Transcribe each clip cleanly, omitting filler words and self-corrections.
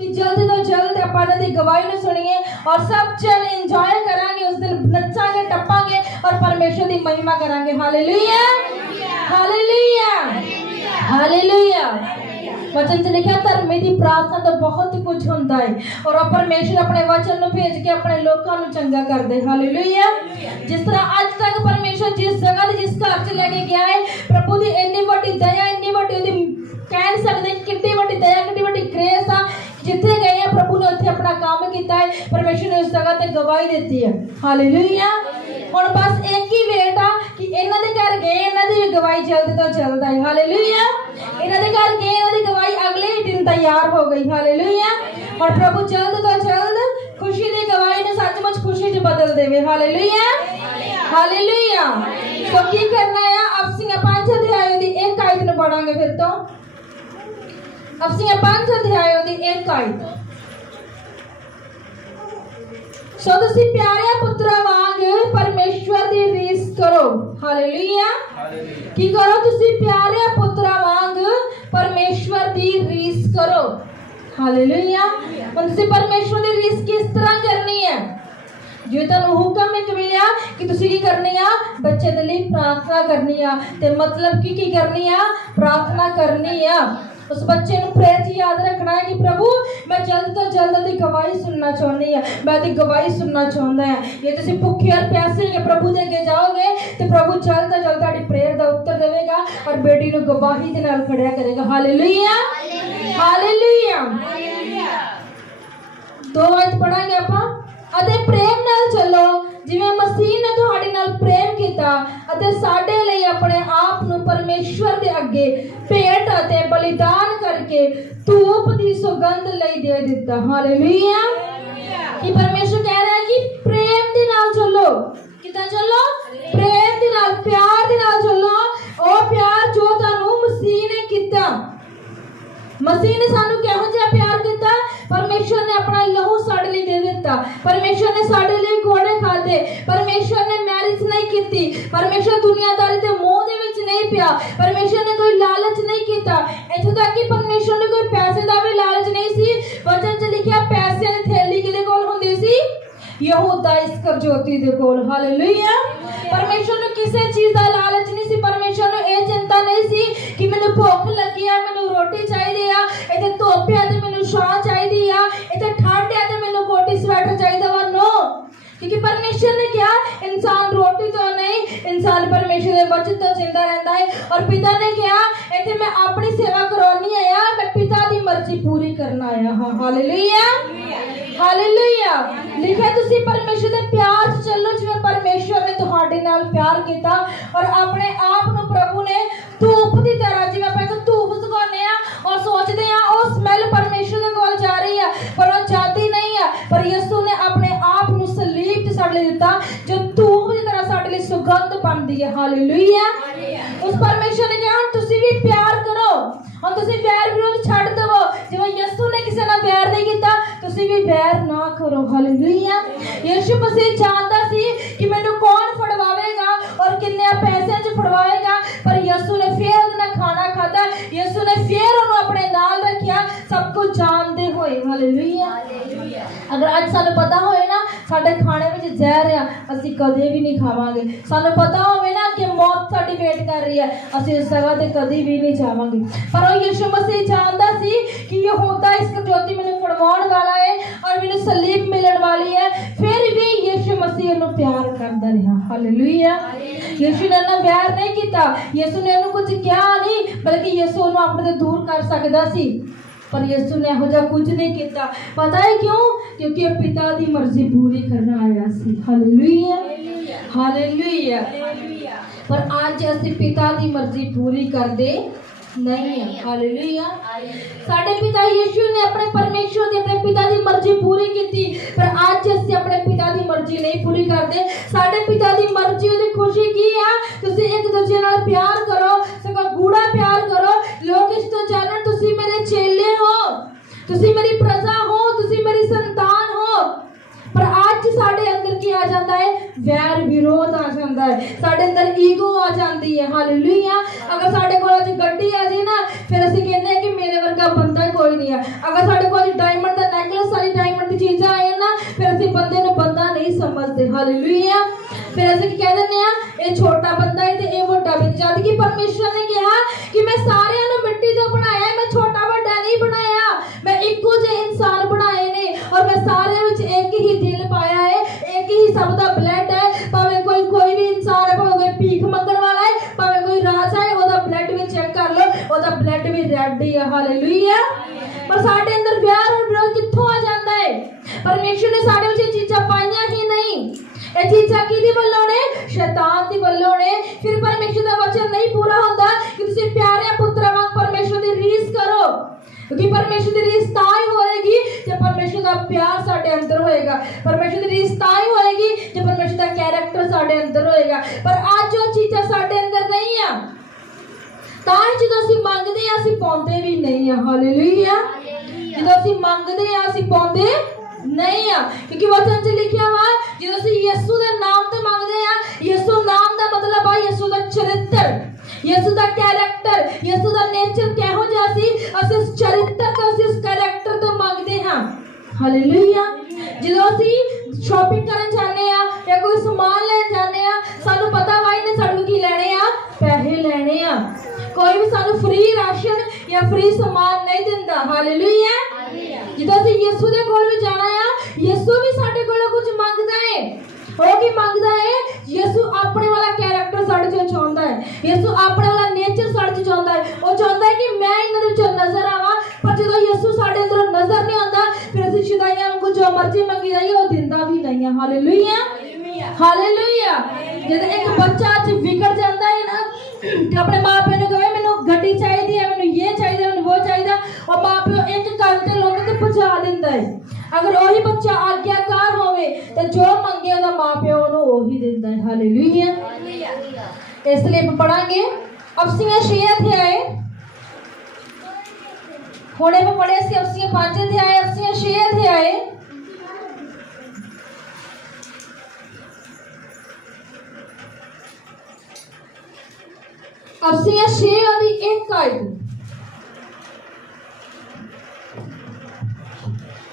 कि जल्द तो जल्द ਆਪਾਂ ਇਹਨਾਂ ਦੀ ਗਵਾਹੀ ਨੂੰ ਸੁਣੀਏ और सब जन एंजॉय करांगे उस दिन नचांगे टपांगे और परमेश्वर की महिमा करांगे हालेलुया हालेलुया हालेलुया वचन च लिखा धर्मी की प्रार्थना तो बहुत कुछ होता है और परमेश्वर अपने वचन को भेज के अपने लोगों को चंगा कर दे हालेलुया जिस तरह आज तक परमेश्वर जिस जगह जिस घर च लेके गया है प्रभु की इन्नी बड़ी दया इन्नी बड़ी कह नहीं सकते कितनी बड़ी दया कितनी बड़ी ग्रेस आ जिथे गए हैं प्रभु ने उत्थे अपना काम किया है परमेश्वर ने उस जगह ते गवाही देती है हालेलुया हुण बस एक ही वेट आ कि इन्हां दे घर गए इन्हां दी गवाही जल्द तो जल्द आई हालेलुया इन्हां दे घर गए इन्हां दी गवाही अगले ही दिन तैयार हो गई हालेलुया और प्रभु जल्द तो जल्द खुशी दी गवाही ने सचमुच खुशी च बदल देवे हालेलुया हालेलुया तो की करना है अब सिंह 5 अध्याय दी एक आयत नु पढ़ांगे फिर तो अब सिंह 5 अध्याय दी एक आयत सो तुसी प्यारे पुत्रा वांग परमेश्वर दी रीस करो हालेलुया की करो तुसी प्यारे पुत्रा वांग परमेश्वर दी रीस करो हालेलुया तुसी परमेश्वर दी रीस किस तरह करनी है जो तुहानू हुक्म एक मिलिया कि तुसी की करनी आ बच्चे दे लई प्रार्थना करनी आ ते मतलब की करनी आ प्रार्थना करनी आ उस बच्चे को प्रेयर च याद रखना है कि प्रभु मैं जल्द तो जल्द दी गवाही सुनना चाहनी है मैं दी गवाही सुनना चाहता है ये तुसी भुखे और प्यासे के प्रभु दे अगे जाओगे तो प्रभु जल्द तो जल्द ताड़ी प्रेयर दा उत्तर देवेगा और बेटी नु गवाही दे नाल खड़िया करेगा हालेलुया हालेलुया दो वाज पढ़ांगे आपां अते प्रेम नाल चलो जिवें मसीह ने तुहाडे नाल प्रेम कीता अते साडे लई अपने आप नु परमेश्वर दे अगे भेंट अते बलिदान करके धूप दी सुगंध लई दे दिता हालेलुया कि परमेश्वर कह रहा है कि प्रेम दे नाल चलो किदा चलो प्रेम दे नाल प्यार दे नाल चलो ओ प्यार जो तुहानू मसीह ने कीता मसीह ने सानू किहो जिहा प्यार किया परमेश्वर ने अपना लहू साडे लई दे दिता परमेश्वर ने साडे लई घोड़े खाधे परमेश्वर ने मैरिज नहीं की परमेश्वर दुनियादारी दे मोह दे विच नहीं पिया परमेश्वर ने कोई लालच नहीं किया इत्थों तक कि परमेश्वर ने कोई पैसे दा भी लालच नहीं सी वचन च लिखिया पैसे दी थैली किदे कोल हुंदी सी यहूदा इस्करजोती दे कोल हालेलुया परमेश्वर ने किसी चीज का लालच नहीं सी परमेश्वर ने यह चिंता नहीं सी कि मैनू भुख लगी है मैनू रोटी चाहिए आ इत्थे धुप है ते मैनू छां चाहिए आ इत्थे ठंड है ते मैनू कोटी स्वेटर चाहिए वा नो क्योंकि परमेश्वर ने क्या इंसान रोटी तो नहीं इंसान परमेश्वर के वचन तो जिंदा रहता है और पिता ने क्या इत्थे मैं अपनी सेवा करवानी आया मैं पिता की मर्जी पूरी करना आया हां हालेलुया हालेलुया लिखा तुसी परमेश्वर के प्यार से चलो जिवें परमेश्वर ने तुहाडे नाल प्यार किया और अपने आप को प्रभु ने धूप की तरह जिवें ਆਪਾਂ एक धूप सुकाने आ और सोचते हैं ओ स्मेल परमेश्वर के कोल जा रही है पर वो जाती नहीं है पर यीशु ने अपने आप को सलीब ते साडे लई दिता जो धूप की तरह साडे लई सुगंध बनदी है हालेलुया उस परमेश्वर ने कहा तुसी भी प्यार करो और तुसी वैर विरोध छड़ दवो जिवें यीशु ने किसी नाल वैर नहीं कीता तुसी भी वैर ना करो हालेलुया यीशु मसीह जानता सी कि मैनू कौन फड़वावेगा और किन्ने पैसे च फड़वाएगा पर यीशु ने फिर उहदे नाल खाना खाता यीशु ने फिर उहनू अपने नाल रखिया सब कुछ जानते होए हालेलुया अगर आज सानू पता होए ना साडे खाने विच जहर है असीं कदे भी नहीं खावांगे सानू पता होवे ना कि मौत साडी वेट कर रही है असीं इस जगह ते कदी भी नहीं जावांगे पर वो यीशु मसीह जानता सी कि यहूदा इस्करजोती मैनू फड़वाउण वाला है और मैनू सलीब मिलण वाली है फिर भी यीशु मसीह उहनू प्यार करदा रहा हालेलुया यीशु ने ना प्यार नहीं कीता यीशु ने उहनू कुछ कहा नहीं बल्कि यीशु उहनू अपने दूर कर सकदा सी पर यीशु ने हो जा कुछ नहीं किया पता है क्यों क्योंकि पिता की मर्जी पूरी करना आया सी हालेलुया हालेलुया पर आज असि पिता की मर्जी पूरी कर दे नहीं है हालेलुया साडे पिता यीशु ने अपने परमेश्वर ने अपने पिता की मर्जी पूरी की थी पर आज असि अपने पिता की मर्जी नहीं पूरी करते साडे पिता की मर्जी उहदी खुशी की है तुसी एक दूसरे नाल प्यार करो सगों गूढ़ा प्यार करो लोग इस तो जानन तुसी मेरे चेले हो तुसी मेरी प्रजा हो तुसी मेरी संतान हो पर आज साडे अंदर क्या आ जाता है? वैर विरोध आ जाता है, साडे अंदर ईगो आ जाती है। हालेलुया। अगर साडे कोल अज गड्डी आ जाए ना, फिर असं कहते हैं कि मेरे वर्गा बंदा ही कोई नहीं है। अगर साडे कोल डायमंड का नेकलेस, सारी डायमंड की चीज़ा आए ना, फिर असं बंदे को बंदा नहीं समझते। हालेलुया। फिर असं कह दें ये छोटा बंदा है तो ये वड्डा भी। जद कि परमेश्वर ने कहा कि मैं सारे मिट्टी तो बनाया, मैं छोटा वड्डा नहीं बनाया, मैं इक्को जे इंसान बनाए ने, और मैं सारे विच एक ही दिल पाया है, एक ही सब दा ब्लड है। भावे कोई भी इंसान है, भावे कोई भीख मंगण वाला है, भावे कोई राजा है, ओदा ब्लड भी चेक कर लो, ओदा ब्लड भी रेड ही है। हालेलुया। पर साडे अंदर वैर और विरोध कित्थों आ जाता है? परमेश्वर ने साडे विच चीज़ां पाईयां ही नहीं। ये चीज़ां किहदे वल्लों ने? शैतान दी वल्लों ने। फिर परमेश्वर दा वचन नहीं पूरा होंदा कि तुसीं प्यारे पुत्तरां वांग परमेश्वर दी रीस करो, क्योंकि परमेश्वर दी रीस तां ही होएगी जब परमेश्वर दा प्यार साडे अंदर होएगा। परमेश्वर दी रीस तां ही होएगी जब परमेश्वर दा कैरेक्टर साडे अंदर होएगा। पर अज जो चीज़ां साडे अंदर नहीं आ, तां ही जदों असीं मंगदे आ असीं पाउंदे भी नहीं आ। हालेलुया। जदों असीं मंगदे आ असीं पाउंदे नहीं आ, क्योंकि वचन च लिखिया वा जो असीं यीशु दे नाम ते मंगदे आ, यीशु नाम दा मतलब आ यीशु दा चरित्र, यीशु दा कैरेक्टर, यीशु दा नेचर किहो जिहा सी, असीं उस चरित्र ते असीं उस कैरेक्टर तो मंगदे हां। हालेलुया। जदों असीं शॉपिंग करन जाने आ या कोई सामान लेन जाने आ, सानू पता वा इहने सानू की लेने आ? पैसे लेने आ। कोई भी सानू फ्री राशन या फ्री सामान नहीं दिंदा। हालेलुया। जिद्दां असीं यीशु दे कोल भी जाना आ, यीशु भी साडे कोलों कुछ मंगदा है। वो की मंगदा है? यीशु अपने वाला कैरेक्टर साडे च चाहुंदा है, यीशु अपने वाला नेचर साडे च चाहुंदा है। वो चाहुंदा है कि मैं इन्हां दे विच नजर आवां। पर जदों यीशु साडे अंदर नजर नहीं आंदा, फिर असीं शैतानियां वांगू जो मर्जी मंगी जाइए वो दिंदा भी नहीं है। हालेलुया। हालेलुया। जद एक बच्चा अज विगड़ जाता है ना, तो अपने माँ प्यो ने कहे मैनू गड्डी चाहिए है, मैनू ये चाहिए, मैनू वो चाहिए, और माँ प्यो एक गल ते लोग ते पहुंचा दिंदा है। अगर वही बच्चा आज्ञाकार होवे तो जो मंगे ओदा माँ प्यो ओनू वही दिंदा है। हालेलुया। इसलिए पढ़ांगे अफसियां 6 अध्याय, हुणे में पढ़े सी अफसियां 5 अध्याय, अफसियां 6 अध्याय। अफसियां 6 और 1 आयत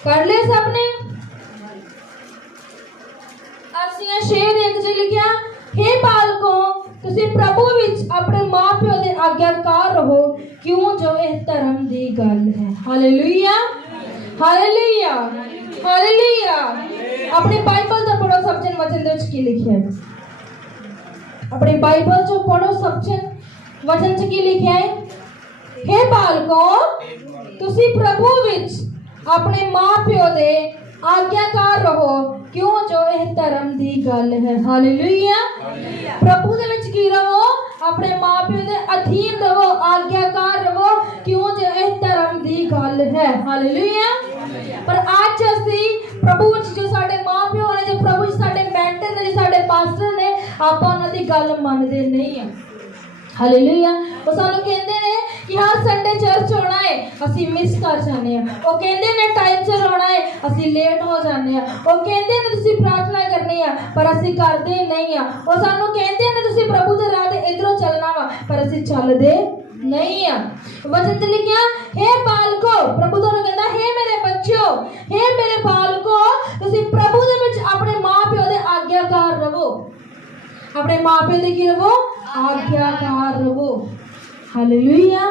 कर ले सबने। अफसियां 6 ਦੇ 1 ਚ ਲਿਖਿਆ, हे बालकों ਤੁਸੀਂ प्रभु विच अपने मां प्यो दे आज्ञाकार रहो, क्यों जो इस धर्म दी गल है। हालेलुया। हालेलुया। हालेलुया। अपनी बाइबल दा पढ़ो सबजन वचन दे विच की लिखिया है, अपनी बाइबल चो पढ़ो सबजन वचन च की लिखिया है, हे बालकों तुसी प्रभु विच अपने मां प्यो दे आज्ञाकार रहो, क्यों जो इह धर्म दी गल है। हालेलुया। प्रभु दे विच की रहो, अपने मां प्यो दे अधीन रहो, आज्ञाकार रहो, क्यों जो इह धर्म दी गल है। हालेलुया। पर आज असी प्रभु विच जो साडे मां प्यो ने, जो प्रभु विच साडे मेंटर ने, जो साडे पास्टर ने, आपां उन्हां दी गल मनदे नहीं आ। हालेलुया। वो सानू कहते हैं कि हाँ संडे चर्च होना है, असी मिस कर जाने हैं। वो कहते हैं टाइम से होना है, असी लेट हो जाने हैं। वो कहते हैं तुसी प्रार्थना करनी है, पर असी करते नहीं है। वो सानू कहते हैं तुसी प्रभु दे राह ते इधरों चलना वा, पर असी चलदे नहीं है। वचन ते लिखिया, हे बालको, प्रभु तुहानू कहंदा हे मेरे बच्चों, हे मेरे बालको, तुसी प्रभु दे विच अपने मां प्यो दे आज्ञाकार रहो, अपने मां प्यो दे की रहो? आज्ञाकार रहो। हालेलुया।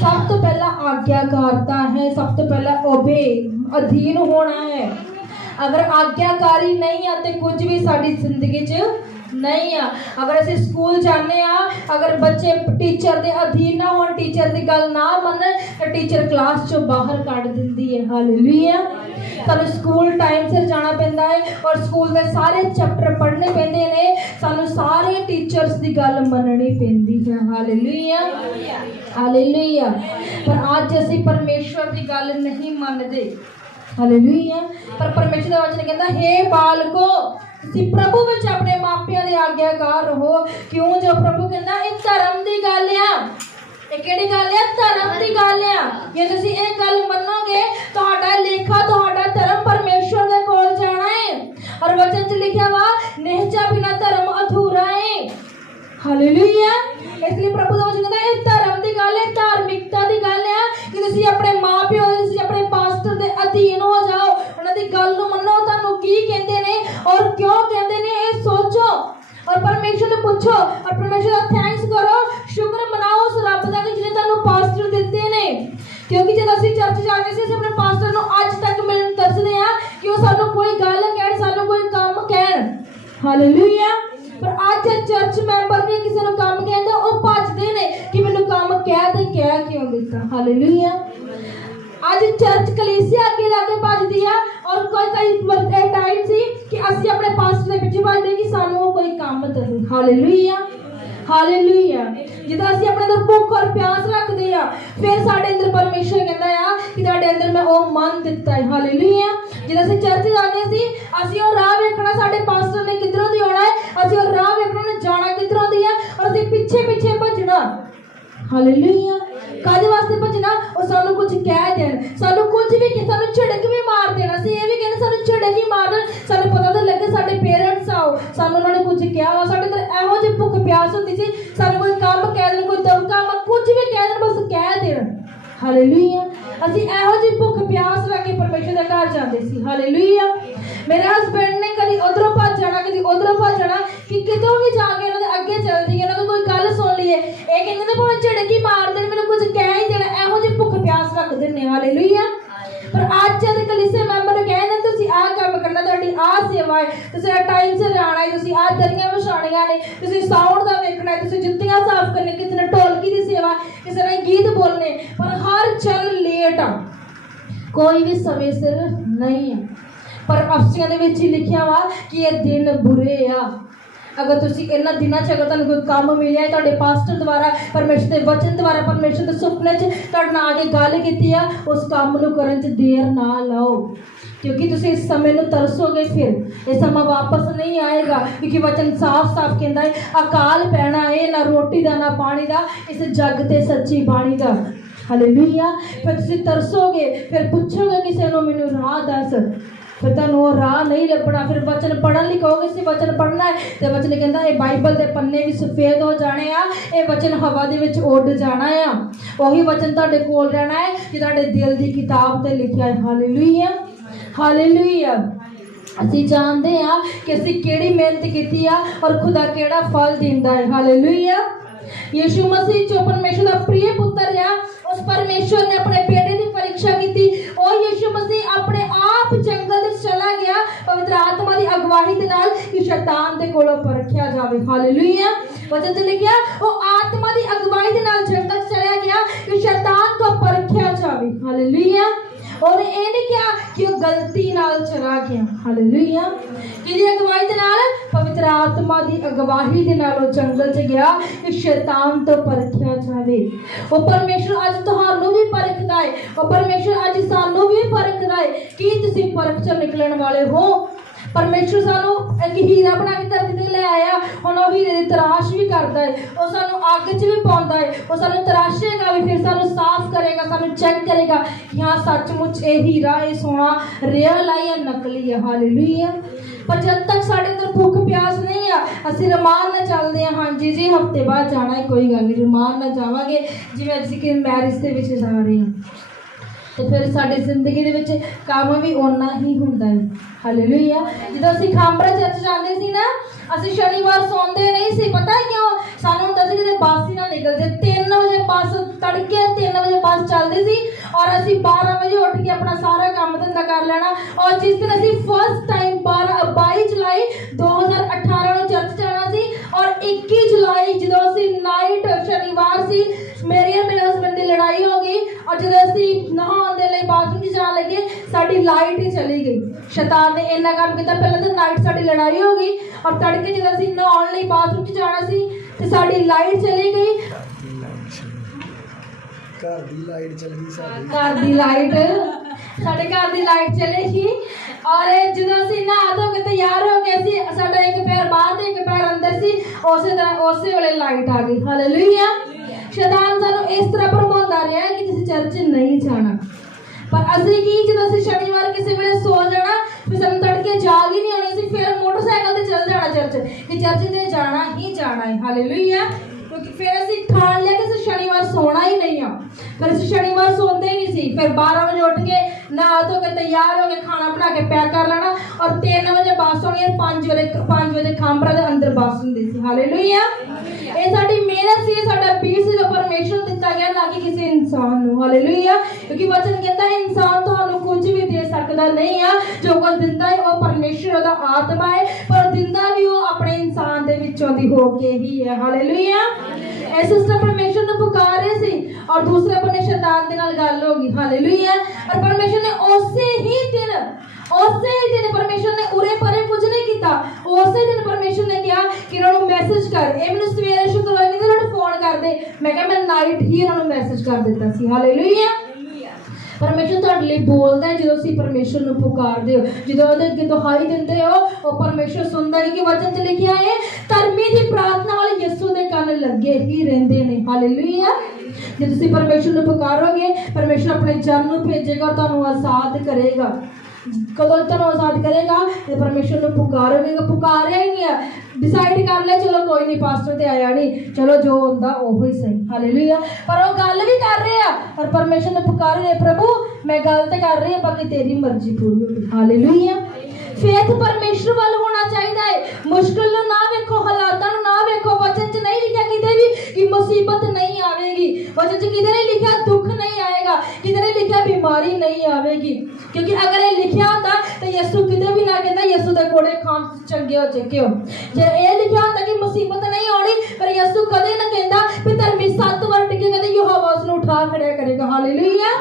सब तो पहला आज्ञाकारता है, सब तो पहला ओबे, अधीन होना है। अगर आज्ञाकारी नहीं आते कुछ भी साड़ी जिंदगी च नहीं आ। अगर असीं स्कूल जाने आ, अगर बच्चे टीचर दे अधीन ना होण, टीचर दी गल ना मनन, तो टीचर क्लास चों बाहर कढ दिंदी है। हालेलुया। सानू स्कूल टाइम से जाना पैंदा है और स्कूल दे सारे चैप्टर पढ़ने पैंदे ने, सानू सारे टीचर्स दी गल मननी पैंदी है। हालेलुया। हालेलुया। पर आज असीं परमेश्वर दी गल नहीं मनदे। हालेलुया। पर परमेश्वर दा वचन कहंदा, हे बालको तुसीं प्रभु विच अपने मापियां दे आज्ञाकार रहो, क्यों जो प्रभु कहंदा इह धर्म दी गल आ। ਇਹ ਕਿਹੜੀ ਗੱਲ ਹੈ? ਧਰਮ ਦੀ ਗੱਲ ਆ। ਜੇ ਤੁਸੀਂ ਇਹ ਗੱਲ ਮੰਨੋਗੇ, ਤੁਹਾਡਾ ਲੇਖਾ, ਤੁਹਾਡਾ ਧਰਮ ਪਰਮੇਸ਼ਵਰ ਦੇ ਕੋਲ ਜਾਣਾ ਹੈ। ਔਰ ਵਚਨ 'ਚ ਲਿਖਿਆ ਵਾ ਹਾਲੇਲੂਇਆ। ਇਸ ਲਈ ਪ੍ਰਭੂ ਦਾ ਵਚਨ ਕਹਿੰਦਾ ਇਹ ਧਰਮ ਦੀ ਗੱਲ ਹੈ, ਧਾਰਮਿਕਤਾ ਦੀ ਗੱਲ ਹੈ ਕਿ ਤੁਸੀਂ ਆਪਣੇ ਮਾਪਿਓ ਤੁਸੀਂ ਆਪਣੇ ਪਾਸਟਰ ਦੇ ਅਧੀਨ ਹੋ ਜਾਓ, ਉਹਨਾਂ ਦੀ ਗੱਲ ਨੂੰ ਮੰਨੋ, ਤੁਹਾਨੂੰ ਕੀ ਕਹਿੰਦੇ ਨੇ ਔਰ ਕਿਉਂ ਕਹਿੰਦੇ ਨੇ ਇਹ ਸੋਚੋ ਔਰ ਪਰਮੇਸ਼ਰ ਨੂੰ ਪੁੱਛੋ ਔਰ ਪਰਮੇਸ਼ਰ ਦਾ ਥੈਂਕਸ ਕਰੋ, ਸ਼ੁਕਰ ਮਨਾਓ ਉਸ ਰੱਬ ਦਾ ਕਿ ਜਿਹਨੇ ਤੁਹਾਨੂੰ ਪਾਸਟਰ ਦਿੱਤੇ ਨੇ। ਕਿਉਂਕਿ ਜਦ ਅਸੀਂ ਚਰਚ ਜਾਂਦੇ ਸੀ ਅਸੀਂ ਆਪਣੇ ਪਾਸਟਰ ਨੂੰ ਅੱਜ ਤੱਕ ਮਿਲਣ ਤਰਸਦੇ ਹਾਂ ਕਿ ਉਹ ਸਾਨੂੰ ਕੋਈ ਗੱਲ ਕਹਿਣ, ਸਾਨੂੰ ਕੋਈ ਕੰਮ ਕਹਿਣ। ਹਾਲੇਲੂਇਆ। ਪਰ ਅੱਜ ਚਰਚ ਮੈਂਬਰ ਨੇ ਕਿਸੇ ਨੂੰ ਕੰਮ ਕਹਿੰਦਾ ਉਹ ਭੱਜਦੇ ਨੇ ਕਿ ਮੈਨੂੰ ਕੰਮ ਕਹਿ ਕਿਉਂ ਦਿੱਤਾ। ਹਾਲੇਲੂਇਆ। ਅੱਜ ਚਰਚ ਕਲੀਸਿਆ ਅੱਗੇ ਲਾ ਕੇ ਭੱਜਦੀ ਆ ਔਰ ਕਈ ਟਾਈਮ ਸੀ ਕਿ ਅਸੀਂ ਆਪਣੇ ਪਾਸਟਰ ਦੇ ਪਿੱਛੇ ਭੱਜਦੇ ਕਿ ਸਾਨੂੰ ਉਹ ਕੋਈ ਕੰਮ ਦੇਵੇ। ਹਾਲੇਲੂਇਆ। ਹਾਲੇਲੂਇਆ। ਜਦੋਂ ਅਸੀਂ ਆਪਣੇ ਅੰਦਰ ਭੁੱਖ ਔਰ ਪਿਆਸ ਰੱਖਦੇ ਆ ਫਿਰ ਸਾਡੇ ਅੰਦਰ ਪਰਮੇਸ਼ਰ ਕਹਿੰਦਾ ਆ ਕਿ ਤੁਹਾਡੇ ਅੰਦਰ ਮੈਂ ਉਹ ਮਨ ਦਿੱਤਾ ਹੈ। ਹਾਲੇਲੂਇਆ। ਜਦੋਂ ਅਸੀਂ ਚਰਚ ਜਾਂਦੇ ਸੀ ਅਸੀਂ ਉਹ ਰਾਹ ਵੇਖਣਾ ਸਾਡੇ ਪਾਸਟਰ ਨੇ ਕਿੱਧਰੋਂ ਦੀ ਆਉਣਾ ਹੈ, ਅਸੀਂ ਉਹ ਰਾਹ ਵੇਖਣਾ ਉਹਨੇ ਜਾਣਾ ਕਿੱਧਰੋਂ ਦੀ ਹੈ ਔਰ ਅਸੀਂ ਪਿੱਛੇ ਭੱਜਣਾ। ਹਾਲੇਲੂਇਆ। ਕਾਹਦੇ ਵਾਸਤੇ ਭੱਜਣਾ? ਉਹ ਸਾਨੂੰ ਕੁਝ ਕਹਿ ਦੇਣ, ਸਾਨੂੰ ਕੁਝ ਵੀ ਸਾਨੂੰ ਝਿੜਕ ਵੀ ਮਾਰ ਦੇਣ। ਅਸੀਂ ਇਹ ਵੀ ਕਹਿੰਦੇ ਸਾਨੂੰ ਝਿੜਕ ਹੀ ਮਾਰ ਦੇਣ, ਸਾਨੂੰ ਪਤਾ ਤਾਂ ਲੱਗੇ ਸਾਡੇ ਪੇਰੈਂਟਸ ਆਓ, ਸਾਨੂੰ ਉਹਨਾਂ ਨੇ ਕੁਝ ਕਿਹਾ ਵਾ, ਸਾਡੇ ਅੰਦਰ ਇਹੋ ਜਿਹੀ ਭੁੱਖ ਪਿਆਸ ਹੁੰਦੀ ਸੀ ਸਾਨੂੰ ਕੋਈ ਕੰਮ ਕਹਿ ਦੇਣ, ਕੋਈ ਦਮਕਾ ਕੁਝ ਵੀ ਕਹਿ ਦੇਣ, ਬਸ ਕਹਿ ਦੇਣ। ਹਾਲੇਲੂਇਆ। ਅਸੀਂ ਇਹੋ ਜਿਹੀ ਭੁੱਖ ਪਿਆਸ ਰੱਖ ਕੇ ਪਰਮੇਸ਼ਰ ਦੇ ਘਰ ਜਾਂਦੇ ਸੀ। ਹਾਲੇਲੂਇਆ। ਮੇਰੇ ਹਸਬੈਂਡ ਨੇ ਕਦੀ ਉਧਰੋਂ ਭੱਜ ਜਾਣਾ ਕਦੀ ਉਧਰੋਂ ਭੱਜ ਜਾਣਾ ਕਿ ਕਿਤੋਂ ਵੀ ਜਾ ਕੇ ਉਹਨਾਂ ਦੇ ਅੱਗੇ ਚੱਲ ਜਾਈਏ, ਉਹਨਾਂ ਤੋਂ ਕੋਈ ਗੱਲ ਸੁਣ ਲਈਏ। ਇਹ ਕਹਿੰਦੇ ਨੇ ਭਾਵੇਂ ਝਿੜਕ ਹੀ ਮਾਰ ਦੇਣ, ਮੈਨੂੰ ਕੁਝ ਕਹਿ ਹੀ ਦੇਣਾ, ਇਹੋ ਜਿਹੀ ਭੁੱਖ ਪਿਆਸ ਰੱਖ ਦਿੰਦੇ। ਹਾਲੇਲੂਇਆ। ਪਰ ਅੱਜ ਦੇ ਕਲੀਸੇ ਮੈਂਬਰ ਕਹਿੰਦੇ ਤੁਸੀਂ ਆਹ ਕੰਮ ਕਰਨਾ, ਤੁਹਾਡੀ ਆਹ ਸੇਵਾ ਹੈ, ਤੁਸੀਂ ਆਹ ਟਾਈਮ ਸਿਰ ਆਉਣਾ ਹੈ, ਤੁਸੀਂ ਆਹ ਦਰੀਆਂ ਵਿਛਾਉਣੀਆਂ ਨੇ, ਤੁਸੀਂ ਸਾਊਂਡ ਦਾ ਵੇਖਣਾ ਹੈ, ਤੁਸੀਂ ਜੁੱਤੀਆਂ ਸਾਫ਼ ਕਰਨੀਆਂ, ਕਿਸੇ ਨੇ ਢੋਲਕੀ ਦੀ ਸੇਵਾ, ਕਿਸੇ ਨੇ ਗੀਤ ਬੋਲਣੇ। ਪਰ ਹਰ ਚੱਲ ਲੇਟ ਆ, ਕੋਈ ਵੀ ਸਮੇਂ ਸਿਰ ਨਹੀਂ ਹੈ। ਪਰ ਅਫਸੀਆਂ ਦੇ ਵਿੱਚ ਹੀ ਲਿਖਿਆ ਵਾ ਕਿ ਇਹ ਦਿਨ ਬੁਰੇ ਆ। ਅਗਰ ਤੁਸੀਂ ਇਹਨਾਂ ਦਿਨਾਂ 'ਚ ਅਗਰ ਤੁਹਾਨੂੰ ਕੋਈ ਕੰਮ ਮਿਲਿਆ ਤੁਹਾਡੇ ਪਾਸਟਰ ਦੁਆਰਾ, ਪਰਮੇਸ਼ਰ ਦੇ ਵਚਨ ਦੁਆਰਾ, ਪਰਮੇਸ਼ਰ ਦੇ ਸੁਪਨੇ 'ਚ ਤੁਹਾਡੇ ਨਾਲ ਆ ਕੇ ਗੱਲ ਕੀਤੀ ਆ, ਉਸ ਕੰਮ ਨੂੰ ਕਰਨ 'ਚ ਦੇਰ ਨਾ ਲਾਓ। ਕਿਉਂਕਿ ਤੁਸੀਂ ਇਸ ਸਮੇਂ ਨੂੰ ਤਰਸੋਗੇ, ਫਿਰ ਇਹ ਸਮਾਂ ਵਾਪਸ ਨਹੀਂ ਆਏਗਾ। ਕਿਉਂਕਿ ਵਚਨ ਸਾਫ਼ ਕਹਿੰਦਾ ਹੈ ਅਕਾਲ ਪੈਣਾ ਹੈ, ਨਾ ਰੋਟੀ ਦਾ ਨਾ ਪਾਣੀ ਦਾ, ਇਸ ਜੱਗ ਤੇ ਸੱਚੀ ਬਾਣੀ ਦਾ। ਹਾਲੇਲੂਇਆ। ਫਿਰ ਤੁਸੀਂ ਤਰਸੋਗੇ, ਫਿਰ ਪੁੱਛੋਗੇ ਕਿਸੇ ਨੂੰ ਮੈਨੂੰ ਰਾਹ ਦੱਸ, ਫਿਰ ਤੁਹਾਨੂੰ ਉਹ ਰਾਹ ਨਹੀਂ ਲੱਭਣਾ। ਫਿਰ ਵਚਨ ਪੜ੍ਹਨ ਲਈ ਕਹੋਗੇ ਸੀ ਵਚਨ ਪੜ੍ਹਨਾ ਹੈ, ਤੇ ਵਚਨ ਕਹਿੰਦਾ ਇਹ ਬਾਈਬਲ ਦੇ ਪੰਨੇ ਵੀ ਸਫੇਦ ਹੋ ਜਾਣੇ ਆ, ਇਹ ਵਚਨ ਹਵਾ ਦੇ ਵਿੱਚ ਉੱਡ ਜਾਣਾ ਆ। ਉਹੀ ਵਚਨ ਤੁਹਾਡੇ ਕੋਲ ਰਹਿਣਾ ਹੈ ਕਿ ਤੁਹਾਡੇ ਦਿਲ ਦੀ ਕਿਤਾਬ ਤੇ ਲਿਖਿਆ ਹੈ। ਹਾਲੇਲੂਇਆ। ਹਾਲੇਲੂਇਆ। ਅਸੀਂ ਜਾਣਦੇ ਹਾਂ ਕਿ ਅਸੀਂ ਕਿਹੜੀ ਮਿਹਨਤ ਕੀਤੀ ਆ ਔਰ ਖੁਦਾ ਕਿਹੜਾ ਫਲ ਦਿੰਦਾ ਹੈ। ਹਾਲੇਲੂਇਆ। ਯਿਸੂ ਮਸੀਹ ਜੋ ਪਰਮੇਸ਼ਰ ਦਾ ਪ੍ਰਿय ਪੁੱਤਰ ਆ, ਉਸ ਪਰਮੇਸ਼ਰ ਨੇ ਆਪਣੇ ਬੇਟੇ ਦੀ ਪਰੀक्षा ਕੀਤੀ। ਉਹ ਯਿਸੂ ਮਸੀਹ ਆਪਣੇ ਆਪ ਜੰਗਲ ਵਿੱਚ ਚਲਾ ਗਿਆ ਪਵਿੱਤਰ ਆਤਮਾ ਦੀ ਅਗਵਾਈ ਦੇ ਨਾਲ ਕਿ ਸ਼ੈਤਾਨ ਦੇ ਕੋਲੋਂ ਪਰਖਿਆ ਜਾਵੇ। ਹਾਲੇਲੂਇਆ। ਵਚਨ 'ਚ ਲਿਖਿਆ ਉਹ ਆਤਮਾ ਦੀ ਅਗਵਾਈ ਦੇ ਨਾਲ ਜੰਗਲ 'ਚ ਚਲਾ ਗਿਆ ਕਿ ਸ਼ੈਤਾਨ ਤੋਂ ਪਰਖਿਆ ਜਾਵੇ। ਹਾਲੇਲੂਇਆ। और ये नहीं क्या कि वो गलती नाल चला गया। हालेलुया। किदी अगवाई दे नाल? पवित्र आत्मा दी अगवाही दे नाल वो जंगल च गया कि शैतान तो परखिया जावे। वो परमेश्वर अज तुहानू भी परखदा है, वो परमेश्वर अज सानू भी परखदा है कि तुसीं परख च निकलण वाले हो। परमेश्वर सानू एक हीरा बना के धरती ते ले आया, हुण वो हीरे दी तराश भी करदा है, वो सानू अग च भी पाउंदा है, वो सानू तराशेगा भी, फिर सानू साफ करेगा, सानू चेक करेगा कि हाँ सचमुच ये हीरा ये सोना रियल है या नकली है। हालेलुया। पर जब तक साढ़े अंदर भुख प्यास नहीं है असीं रमान ना चलते हैं। हाँ जी जी हफ्ते बाद जाना है, कोई गल नहीं, रमान ना जावांगे जिवें असीं कि मैरिज दे विच जा रहे हैं, तो फिर साडी जिंदगी दे विच काम भी ओना ही हुंदा है। हालेलुया। जदों असीं खांबरा चर्च जांदे सी ना, असीं शनिवार सौंदे नहीं सी, पता क्यों? सानूं हुंदा सी कि बस ही ना निकल जाए। 3 बजे बस तड़के 3 बजे बस चलदी सी और असीं 12 बजे उठ के अपना सारा काम धंधा कर लेना। और जिस दिन असीं फर्स्ट टाइम 22 जुलाई 2018 ਨੂੰ चर्च जाना सी और 21 जुलाई जदों असीं नाइट शनिवार सी, मेरे और मेरे हस्बैंड की लड़ाई हो गई और जब असीं नहाउण दे लई बाथरूम च जाण लगे साडी लाइट ही चली गई। शैतान ने इन्ना काम किया, पहले तो नाइट साडी लड़ाई हो गई और तड़के जब असीं नहाउण लई बाथरूम च जाना सी ते साडी लाइट चली गई। घर दी लाइट चली गई, घर दी लाइट साडे घर दी लाइट चली गई और जदों असीं नहा धो के तैयार हो गए सी, साडा एक पैर बाहर ते एक पैर अंदर सी, उसे वेले लाइट आ गई। हालेलुया। शैतान सानू इस तरह भरमाउंदा रहा कि तुसीं चर्च नहीं जाना, पर असीं की जदों असीं शनिवार किसी वेले सो जाना फिर सानू तड़के जाग ही नहीं आनी, फिर मोटरसाइकिल ते चल जाना चर्च। कि चर्च ने जाना ही जाना है। हालेलुया। क्योंकि फिर ਅਸੀਂ ठान लिया कि ਅਸੀਂ शनिवार सोना ही नहीं आ। फिर ਅਸੀਂ शनिवार सोते ही नहीं सी। फिर 12 बजे उठ के नहा धो के तैयार हो के खाना बना के पैक कर लेना और 3 बजे बस होनी है, 5 बजे खांबरा दे अंदर बस हुंदी सी। हालेलुया। ਇਹ ਸਾਡੀ ਮਿਹਨਤ ਸੀ, ਸਾਡਾ ਪੀਰ ਸੀ ਜੋ ਪਰਮੇਸ਼ਰ ਨੂੰ ਦਿੱਤਾ ਗਿਆ, ਨਾ ਕਿ ਕਿਸੇ ਇਨਸਾਨ ਨੂੰ। ਹਾਲੇਲੂਇਆ। ਕਿਉਂਕਿ ਵਚਨ ਕਹਿੰਦਾ ਹੈ ਇਨਸਾਨ ਤੁਹਾਨੂੰ ਕੁਝ ਵੀ ਦੇ ਸਕਦਾ ਨਹੀਂ ਆ, ਜੋ ਕੁਝ ਦਿੰਦਾ ਹੈ ਉਹ ਪਰਮੇਸ਼ਰ ਦਾ ਆਤਮਾ ਹੈ, ਪਰ ਦਿੰਦਾ ਵੀ ਉਹ ਆਪਣੇ ਇਨਸਾਨ ਦੇ ਵਿੱਚੋਂ ਦੀ ਹੋ ਕੇ ਹੀ ਹੈ। ਹਾਲੇਲੂਇਆ। ਇਹ ਸਿਸਟਰ ਪਰਮੇਸ਼ਰ ਨੂੰ ਪੁਕਾਰ ਰਹੇ ਸੀ और दूसरे बने शैतान के नाल गल होगी। हालेलुया। और परमेश्वर ने उसे ही दिन परमेश्वर ने उरे परे कुछ नहीं किया। उसे दिन परमेश्वर ने कहा कि इन्होंने मैसेज कर, ये मैंने सवेरे शुक्रवार ने इन्होंने फोन कर दे, मैं कहा मैं नाइट ही इन्होंने मैसेज कर दिता सी। हालेलुया। परमेश्वर तुहाडे लई बोलदा है, ਜਦੋਂ ਤੁਸੀਂ परमेश्वर ਨੂੰ ਪੁਕਾਰਦੇ ਹੋ, ਜਦੋਂ ਉਹਦੇ ਅੱਗੇ ਦੁਹਾਈ ਦਿੰਦੇ ਹੋ, ਉਹ परमेश्वर ਸੁਣਦਾ ਹੈ। ਕਿ ਵਚਨ 'ਚ ਲਿਖਿਆ ਹੈ ਧਰਮੀ ਦੀ ਪ੍ਰਾਰਥਨਾ ਵਾਲੇ ਯਿਸੂ ਦੇ ਕੰਨ ਲੱਗੇ ਹੀ ਰਹਿੰਦੇ ਨੇ। ਹਾਲੇਲੂਇਆ। ਜੇ ਤੁਸੀਂ परमेश्वर ਨੂੰ ਪੁਕਾਰੋਗੇ, परमेश्वर ਆਪਣੇ ਜਨ ਨੂੰ ਭੇਜੇਗਾ, ਤੁਹਾਨੂੰ ਆਜ਼ਾਦ ਕਰੇਗਾ। कदों ਤੁਹਾਨੂੰ आजाद करेगा ते परमेश्वर ਨੂੰ ਪੁਕਾਰੋਗੇ। ਪੁਕਾਰਿਆ ਹੀ ਨਹੀਂ, डिसाइड कर लिया चलो कोई नहीं पास्टर ते आया नहीं, चलो जो होंदा ओहो ही सही। हालेलुया। पर वो गल भी कर रहे हैं और परमेश्वर ने पुकार रहे, प्रभु मैं गल ते कर रही हूं, बाकी तेरी मर्जी पूरी होगी। हालेलुया। फेथ परमेश्वर वाल होना चाहिए है। मुश्किल नु ना वेखो, हालातां नु ना वेखो। वचन च नहीं लिखा किते भी कि मुसीबत नहीं आवेगी, वचन च किते नहीं लिखा दुख नहीं आएगा, किते नहीं लिखा बीमारी नहीं आवेगी। क्योंकि अगर ये लिखा होता तो यीशु किते भी ना कहता यीशु दे कोड़े खान चंगे हो चुके हो। जे ये लिखा होता कि मुसीबत नहीं आनी, पर यीशु कदे ना कहता भी धर्मी 7 बार टिके कदे यहोवा उसनु उठा खड़ा करेगा। हालेलुया।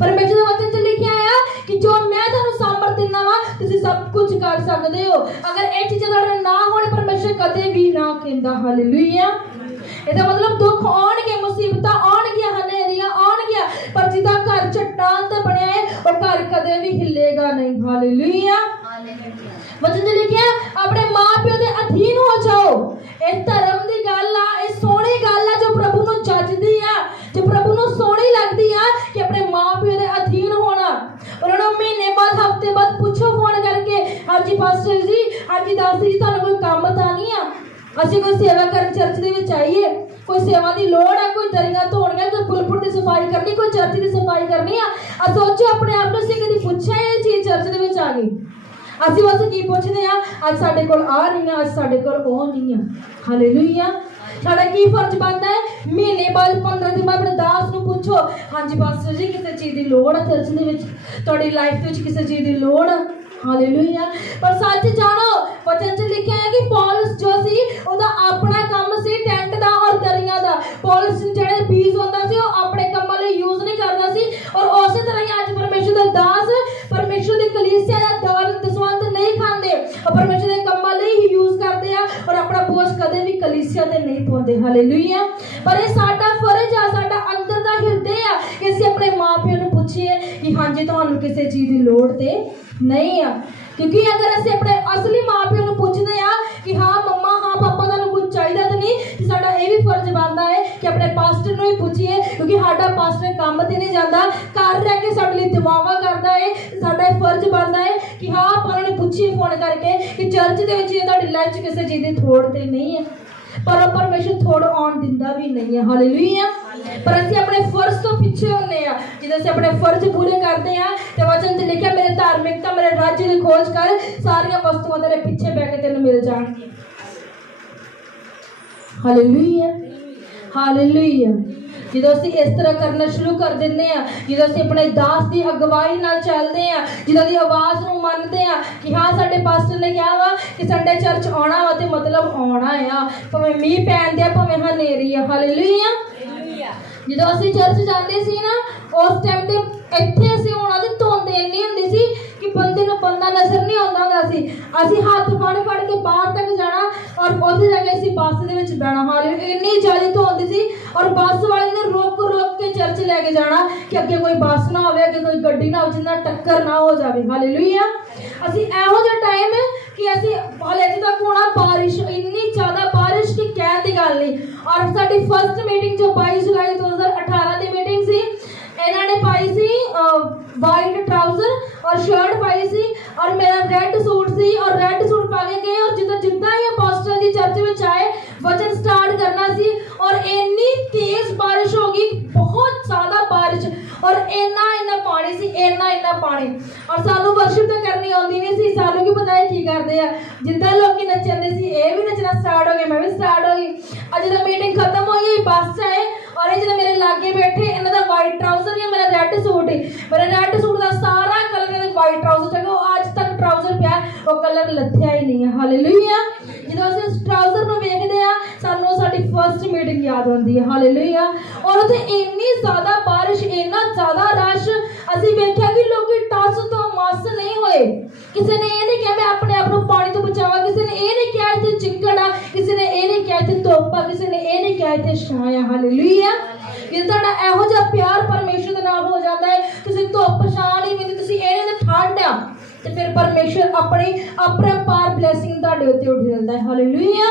परमेश्वर के वचन च लिखा है कि जो मैं तुहानू सामर्थ दिना वा तुसीं सब कुछ कर सकदे हो। अगर ये चीज़ां तुहाडे ना होण, परमेश्वर कदे भी ना कहंदा। हालेलुया। ਇਹਦਾ मतलब दुख आउणगे, मुसीबतां आउणगियां, हनेरियां आउणगियां, पर जिहदा घर चट्टान ते बनिया है वो घर कदे भी हिलेगा नहीं। हालेलुया। वचन च लिखिया अपने मां प्यो दे अधीन हो जाओ। ਇਹ ਧਰਮ ਦੀ ਗੱਲ ਆ, ਇਹ ਸੋਹਣੀ ਗੱਲ ਆ ਜੋ ਪ੍ਰਭੂ ਨੂੰ ਜੱਜਦੀ ਆ, ਜੋ ਪ੍ਰਭੂ ਨੂੰ ਸੋਹਣੀ ਲੱਗਦੀ ਆ ਕਿ ਆਪਣੇ ਮਾਂ ਪਿਓ ਦੇ ਅਧੀਨ ਹੋਣਾ। ਉਹਨਾਂ ਨੂੰ ਮਹੀਨੇ ਬਾਅਦ, ਹਫ਼ਤੇ ਬਾਅਦ ਪੁੱਛੋ ਫੋਨ ਕਰਕੇ, ਹਾਂਜੀ ਪਾਸਟਰ ਜੀ, ਹਾਂਜੀ ਦਾਸ ਜੀ, ਤੁਹਾਨੂੰ ਕੋਈ ਕੰਮ ਤਾਂ ਨਹੀਂ ਆ? ਅਸੀਂ ਕੋਈ ਸੇਵਾ ਕਰਨ ਚਰਚ ਦੇ ਵਿੱਚ ਆਈਏ, ਕੋਈ ਸੇਵਾ ਦੀ ਲੋੜ ਹੈ, ਕੋਈ ਦਰੀਆਂ ਧੋਣੀਆਂ, ਕੋਈ ਪੁਲਪੁਰ ਦੀ ਸਫਾਈ ਕਰਨੀ, ਕੋਈ ਚਰਚ ਦੀ ਸਫਾਈ ਕਰਨੀ ਆ। ਸੋਚੋ ਆਪਣੇ ਆਪ ਨੂੰ, ਅਸੀਂ ਕਦੀ ਪੁੱਛਿਆ ਇਹ ਚੀਜ਼ ਚਰਚ ਦੇ ਵਿੱਚ ਆ ਗਈ? ਅਸੀਂ ਬਸ ਕੀ ਪੁੱਛਦੇ ਆ, ਅੱਜ ਸਾਡੇ ਕੋਲ ਆ ਨਹੀਂ ਆ, ਅੱਜ ਸਾਡੇ ਕੋਲ ਉਹ ਨਹੀਂ ਆ। ਹਾਲੇਲੂਇਆ। ਸਾਡਾ ਕੀ ਫਰਜ਼ ਬਣਦਾ ਹੈ? ਮਹੀਨੇ ਬਾਅਦ, 15 ਦਿਨ ਬਾਅਦ ਆਪਣੇ ਦਾਸ ਨੂੰ ਪੁੱਛੋ, ਹਾਂਜੀ ਪਾਸਟਰ ਜੀ ਕਿਸੇ ਚੀਜ਼ ਦੀ ਲੋੜ ਹੈ ਚਰਚ ਦੇ ਵਿੱਚ, ਤੁਹਾਡੀ ਲਾਈਫ ਦੇ ਵਿੱਚ ਕਿਸੇ ਚੀਜ਼ ਦੀ ਲੋੜ ਹੈ। हालेलुया। पर सच जानो वचन च लिखा है कि पौलुस जो सी ओदा अपना काम सी टेंट दा और दरियां दा। पौलुस जेड़े बीज होंदा सी ओ अपने कामां लई यूज नहीं करदा सी, और उसे तरह ही आज परमेश्वर दे दास परमेश्वर दी कलीसिया दा दान दसवंत नहीं खांदे, और परमेश्वर दे कामां लई ही यूज करदे आ, और अपना बोझ कदे भी कलीसिया ते नहीं पाउंदे। हालेलुया। पर ये साडा फर्ज आ, साडा अंदर दा हिरदे आ कि ਅਸੀਂ अपने मां प्यो ਨੂੰ ਪੁੱਛੀਏ कि ਹਾਂਜੀ ਤੁਹਾਨੂੰ ਕਿਸੇ ਚੀਜ਼ ਦੀ ਲੋੜ ਤੇ नहीं आ। क्योंकि अगर असं अपने असली माँ प्यो को पूछते हैं कि हाँ मम्मा हाँ पापा तुहानू कुछ चाहिए तो नहीं, तो साडा ये भी फर्ज बनता है कि अपने पास्टर को ही पूछिए, क्योंकि साडा पास्टर काम ते नहीं जाता, घर रह के साडे लई दुआवां करता है। साडा फर्ज बनता है कि हाँ आप उन्होंने पूछिए फोन करके कि चर्च के विच तुहाडी लाइफ च किसी चीज़ की थोड़ ते नहीं है, पर परमेश्वर थोड़ आउण दिंदा भी नहीं है। हालेलुया। पर ਅਸੀਂ ਆਪਣੇ फर्ज तो पीछे होने आ, ਜਦੋਂ ਅਸੀਂ ਆਪਣੇ फर्ज पूरे करते हैं तो वचन च लिखा मेरे धार्मिकता मेरे राज्य की खोज कर, सारियां वस्तुआं तेरे पीछे बह के तेनू मिल जाणगियां। हालेलुया। हालेलुया। ਜਦੋਂ ਅਸੀਂ ਇਸ ਤਰ੍ਹਾਂ ਕਰਨਾ ਸ਼ੁਰੂ ਕਰ ਦਿੰਦੇ ਆ, ਜਦੋਂ ਅਸੀਂ ਆਪਣੇ ਦਾਸ ਦੀ ਅਗਵਾਈ ਨਾਲ ਚੱਲਦੇ ਆ, ਜਦੋਂ ਦੀ ਆਵਾਜ਼ ਨੂੰ ਮੰਨਦੇ ਆ ਕਿ ਹਾਂ ਸਾਡੇ ਪਾਸਟਰ ਨੇ ਕਿਹਾ ਵਾ ਕਿ ਸੰਡੇ ਚਰਚ ਆਉਣਾ ਵਾ ਤੇ ਮਤਲਬ ਆਉਣਾ ਆ, ਭਾਵੇਂ ਮੀਂਹ ਪੈਣ ਦਿਆ ਭਾਵੇਂ ਹਨੇਰੀ ਆ। ਹਾਲੇਲੂਇਆ। ਜਦੋਂ ਅਸੀਂ ਚਰਚ ਜਾਂਦੇ ਸੀ ਨਾ, ਉਸ ਟਾਈਮ ਤੇ ਇੱਥੇ ਅਸੀਂ ਹੋਣਾ ਦੀ ਧੁੰਦ ਇੰਨੀ ਹੁੰਦੀ ਸੀ ਕਿ ਬੰਦੇ ਨੂੰ ਬੰਦਾ ਨਜ਼ਰ ਨਹੀਂ ਆਉਂਦਾ ਹੁੰਦਾ ਸੀ। ਅਸੀਂ ਹੱਥ ਫੜ ਕੇ ਬਾਹਰ ਤੱਕ ਜਾਣਾ, ਔਰ ਉੱਥੇ ਜਾ ਕੇ ਅਸੀਂ ਬੱਸ ਦੇ ਵਿੱਚ ਬਹਿਣਾ। ਹਾਲੇ ਇੰਨੀ ਜ਼ਿਆਦਾ ਧੁੰਦ ਸੀ, ਔਰ ਬੱਸ ਵਾਲੇ ਨੇ ਰੋਕ ਕੇ ਚਰਚ ਲੈ ਕੇ ਜਾਣਾ ਕਿ ਅੱਗੇ ਕੋਈ ਬੱਸ ਨਾ ਹੋਵੇ, ਅੱਗੇ ਕੋਈ ਗੱਡੀ ਨਾ ਹੋਵੇ, ਜਿੰਨਾ ਟੱਕਰ ਨਾ ਹੋ ਜਾਵੇ। ਹਾਲੇਲੂਇਆ। ਅਸੀਂ ਇਹੋ ਜਿਹਾ ਟਾਈਮ ਕਿ ਅਸੀਂ ਹਾਲੇ ਤੱਕ ਹੋਣਾ ਬਾਰਿਸ਼, ਇੰਨੀ ਜ਼ਿਆਦਾ ਬਾਰਿਸ਼ ਕਿ ਕਹਿਣ ਦੀ ਗੱਲ ਨਹੀਂ। ਔਰ ਸਾਡੀ ਫਸਟ ਮੀਟਿੰਗ ਜੋ 22 ਜੁਲਾਈ 2018 ਦੀ ਮੀਟਿੰਗ ਸੀ, ਇਹਨਾਂ ਨੇ ਪਾਈ ਸੀ ਵਾਈਟ ट्राउजर और शर्ट पाई सी, और मेरा रेड सूट सी, और रेड सूट पा के गए, और जितना ही वचन स्टार्ट करना सी और इन्नी तेज बारिश हो गई, बहुत ज्यादा बारिश और इन्ना पानी सी, इन्ना पानी। और सानू वर्शिप तो करनी आती नहीं सी, सानू की पता है की करते हैं, जिद्दां लोग नचते सी ये भी नचना स्टार्ट हो गया, मैं भी स्टार्ट हो गई। और जो मीटिंग खत्म हो गई बस से आए और ये जो मेरे लागे बैठे इन्हों का वाइट ट्राउजर या मेरा रेड सूट ही, मेरा रेड सूट का सारा कलर वाइट ट्राउजर है, आज तक ट्राउजर पिया वो कलर लथया ही नहीं है। हालेलुया। जो अस ट्राउजर में देखते हैं सानू साडी फर्स्ट मीटिंग याद आती है। हालेलुया। और उत्थे इन्नी ज्यादा बारिश, इन्ना ज्यादा रश, असीं वेख्या कि लोग टस तो मस नहीं होए। किसी ने ये नहीं कहा मैं अपने आप को पानी तो बचावा, किसी ने ये नहीं कहा इत्थे चिक्कड़ आ, किसी ने ये नहीं कहा इत्थे धुप्प आ, किसी ने ये नहीं कहा इत्थे छां आ। हालेलुया। जे तुहाडा इहो जिहा प्यार परमेश्वर दे नाल हो जाता है, तुसीं धुप्प छां नहीं मिलदी, तुसीं ये नहीं ठंड आ, तो फिर परमेश्वर अपनी अपरंपार ब्लैसिंग तुहाडे उत्ते उठ जाता है। हालेलुया।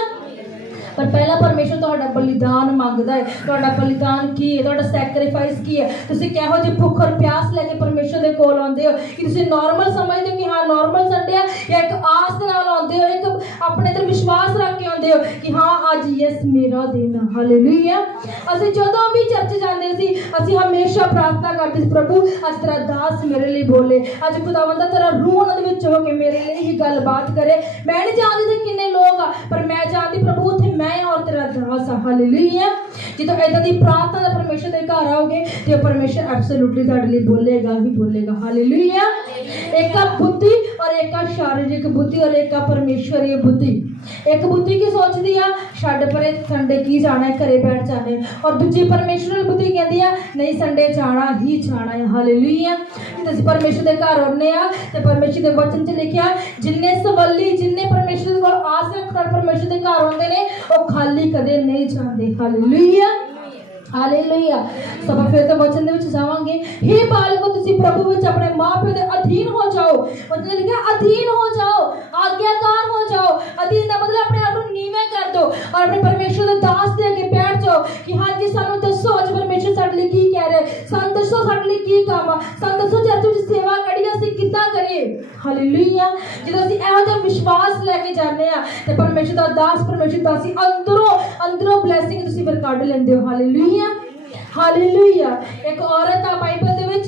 पर पहला परमेश्वर तुहाडा बलिदान मंगदा है। तुहाडा बलिदान की है, तुहाडा सैक्रीफाइस की है। तुसीं किहो जी भुख और प्यास लेके परमेश्वर दे कोल आउंदे हो कि तुसीं नॉर्मल समझदे हो कि हाँ नॉर्मल संडे है, या एक आस दे नाल आउंदे हो, एक अपने ते विश्वास रख के आउंदे हो कि हाँ अज यस मेरा दिन है। हालेलुया। असीं जदों भी चर्च जांदे सी असीं हमेशा प्रार्थना करदे सी, प्रभु अज तेरा दास मेरे लिए बोले, अज खुदावंदा तेरा रूह उन्हां दे विच हो के मेरे लिए ही गलबात करे। मैं नहीं जानदी थे किन्ने लोग आ, पर मैं जानदी प्रभु उत्थे मैं और तेरा दास। हालेलुया। जो इदां दी प्रार्थना दा परमेश्वर दे घर आओगे तो परमेश्वर एब्सोल्युटली तुहाडे लिए बोलेगा ही बोलेगा। हालेलुया। एक बुद्धि और एक शारीरिक बुद्धि और एक परमेश्वरीय बुद्धि। एक बुद्धि की सोचती है छड्ड परे संडे की जाना है, घरे बैठ जाने, और दूजी परमेश्वर बुद्धि कहती है नहीं संडे जाना ही जाना है। हालेलुया। तो परमेश्वर के घर आने तो परमेश्वर के वचन च लिखा जिन्ने सवली जिन्ने परमेश्वर को आस रखकर परमेश्वर के घर आते हैं वो खाली कदे नहीं जाते। हालेलुया। हालेलुया। सब फिर तो वचन दे विच जावांगे। हे बालको तुसी प्रभु विच अपने मां-पियो दे अधीन हो जाओ। मतलब लिखा अधीन हो जाओ, आज्ञाकार हो जाओ। अधीन का मतलब अपने आप को नीवे कर दो और अपने परमेश्वर दे दास दे आगे बैठ जाओ कि हां जी सानू दसो अज परमेश्वर साडे लिए की कह रहे, सानू दसो साडे लिए की काम आ, सानू दसो चर्च विच सेवा करी असीं किद्दां करिए। हालेलुया। जदों असीं इहो जिहा विश्वास लेके जाने आ ते परमेश्वर दा दास परमेश्वर दासी अंदरों ब्लैसिंग तुसीं फिर कढ लैंदे हो। हालेलुया। हालेलुया। एक औरत आ बाइबल दे विच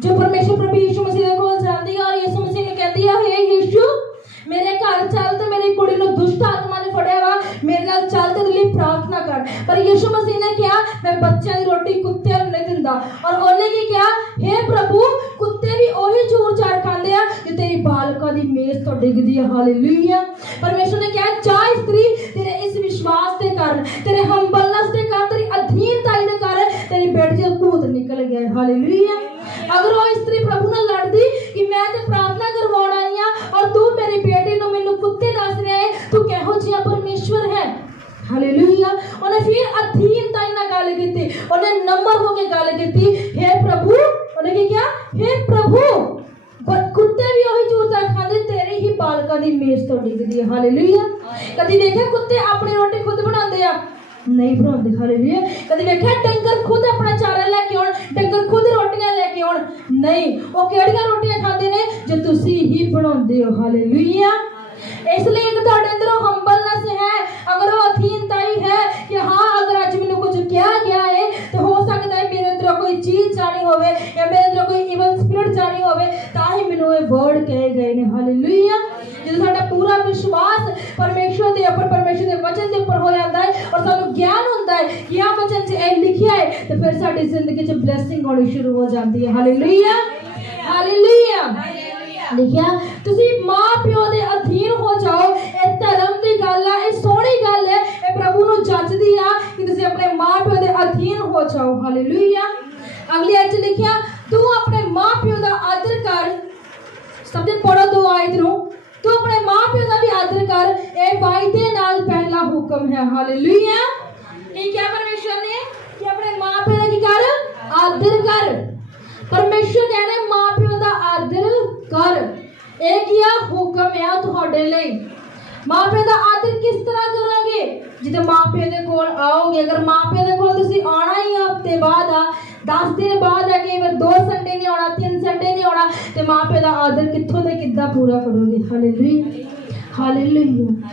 जो परमेश्वर प्रभु यीशु मसीह दे कोल जांदी है और यीशु मसीह ने कहती है हे यीशु मेरे घर चल ते मेरी कुड़ी नु दुष्ट आत्मा ने फड़िया वा, मेरे नाल चल ते लिए प्रार्थना कर। पर यीशु मसीह ने कहा मैं बच्चों की रोटी कुत्ते नूं नहीं दिंदा, और ओने की कहा हे प्रभु कुत्ते भी ओही चूर चार खांदे आ जो तेरी बालका दी मेज तो डिगदी है। हालेलुया। परमेश्वर ने कहा जा स्त्री तेरे इस विश्वास के कारण, तेरे हम्बलनेस के कारण, तेरी अधीनताई के कारण तेरी बेटी से भूत निकल गया। हालेलुया। अगर वो स्त्री प्रभु नाल लड़दी कि मैं ते प्रार्थना करवाउण आई हां और तू मेरी बेटी नु मैनू कुत्ते दस रहा है, तू किहो जिहा परमेश्वर है। हालेलुया। उन्हें फिर अधीनताई नाल गल कीती, उन्हें नम्र होके गल कीती हे प्रभु, उन्हें की क्या हे प्रभु कुत्ते भी वही चूरता खाते तेरे ही बालका दी मेज तो डिगदी है। हालेलुया। कदी देखा कुत्ते अपनी रोटी खुद बनाते हैं? नहीं बनाते। हालेलुया। कदी देखा डंगर खुद अपना चारा लेके आउण, डंगर खुद रोटियां लेके आउण? नहीं। वो केड़ियां रोटियां खाते ने जो तुसी ही बनाते हो। हालेलुया। इसलिए एक तुहाडे अंदर हम्बलनेस है, अगर वो अधीनताई है कि हाँ अगर आज मैंने कुछ किया गया है तो हो सकता है मेरे अंदर कोई चीज जानी होवे या मेरे अंदर कोई इवल स्पिरिट जानी होवे ताही मैनू ये वर्ड कहे गए ने। हालेलुया। जो साडा पूरा विश्वास परमेश्वर दे ऊपर परमेश्वर दे वचन दे ऊपर हो जाता है और सानू ज्ञान होता है कि आ वचन से ए लिखिया है तो फिर साडी जिंदगी च ब्लेसिंग होनी शुरू हो जाती है। हालेलुया। हालेलुया। लिखिया तुसी मां प्यो दे अधीन हो जाओ। ए धर्म दी गल है, ए सोहनी गल है, ए प्रभु नु जचदी आ कि तुसी अपने मां प्यो दे अधीन हो जाओ। हालेलुया। अगली आयत लिखिया तू अपने मां प्यो दा आदर कर। सबने पढ़ो दो आयत नु, तू अपने मां प्यो दा भी आदर कर, ए वायदे नाल पहला हुक्म है। हालेलुया। ये क्या परमेश्वर ने कि अपने मां प्यो दा की कर आदर कर। परमेश्वर कह रहे मां प्यो दा आदर कर, एक किया हुक्म है तुहाडे लई। मां प्यो दा आदर किस तरह करोगे? जिदे मां प्यो दे कोल आओगे, अगर मां प्यो दे कोल तुसी आना ही हफ्ते बाद आ, 10 दिन बाद है कि 2 संडे नहीं आना, 3 संडे नहीं आना, ते मां प्यो दा आदर कित्थों ते किद्दां पूरा करोगे? हालेलुया। हालेलुया।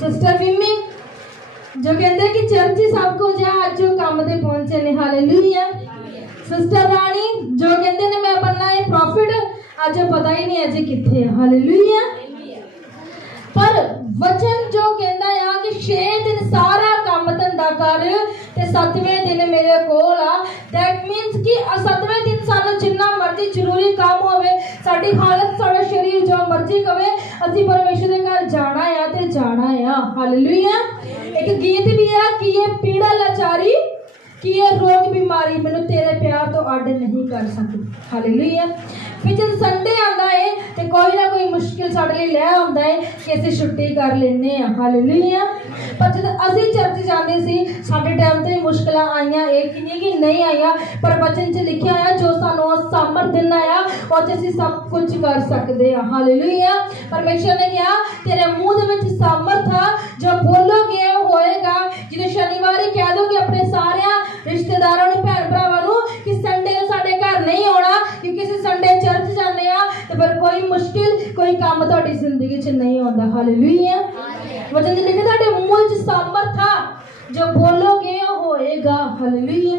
सिस्टर विमी जो कहते कि चर्च ही सब कुछ है, आज जो काम ते पहुंचे ने। हालेलुया। सिस्टर रानी जो कहते ने मैं बनना है प्रॉफिट, आज पता ही नहीं अजे किथे है। हालेलुया। पर वचन जो कहता है कि 6 दिन सारा काम धंधा कर ते 7वें दिन मेरे कोल आ। दैट मीन्स कि 7वें दिन सानू जिन्ना मर्जी जरूरी काम होवे, साडी हालत साडा शरीर जो मर्जी कवे, असी परमेश्वर दे घर जाना है ते जाना है। हालेलुया। एक गीत भी है कि ये पीड़ा लाचारी कि ये रोग बीमारी मैनू तेरे प्यार तो अड नहीं कर सकती। हालेलुया। फिर जब संडे आता है तो कोई ना कोई मुश्किल साडे लिए लै आंदा है कि असीं छुट्टी कर लेने आ। हालेलुया। पर जब असीं चर्च जाते सी साडे टाइम ते मुश्किलां आईयां, एक नहीं कि नहीं आईयां, पर वचन च लिखिया है जो सानू सामर्थ दिंदा है और असीं सब कुछ कर सकदे आ। हालेलुया। परमेश्वर ने कहा तेरे मुंह दे विच सामर्थ आ, जो बोलोगे होएगा। जो शनिवार ही कह दोगे अपने सारे रिश्तेदारों ने भैन भरावां कि संडे को साडे घर नहीं आना क्योंकि असीं संडे चर्च जाने आ, तो पर कोई मुश्किल कोई काम तुहाडी जिंदगी च नहीं आंदा। हालेलुया। वचन च लिखिया तुहाडे मुंह च सामर्थ आ, जो बोलोगे होएगा। हालेलुया।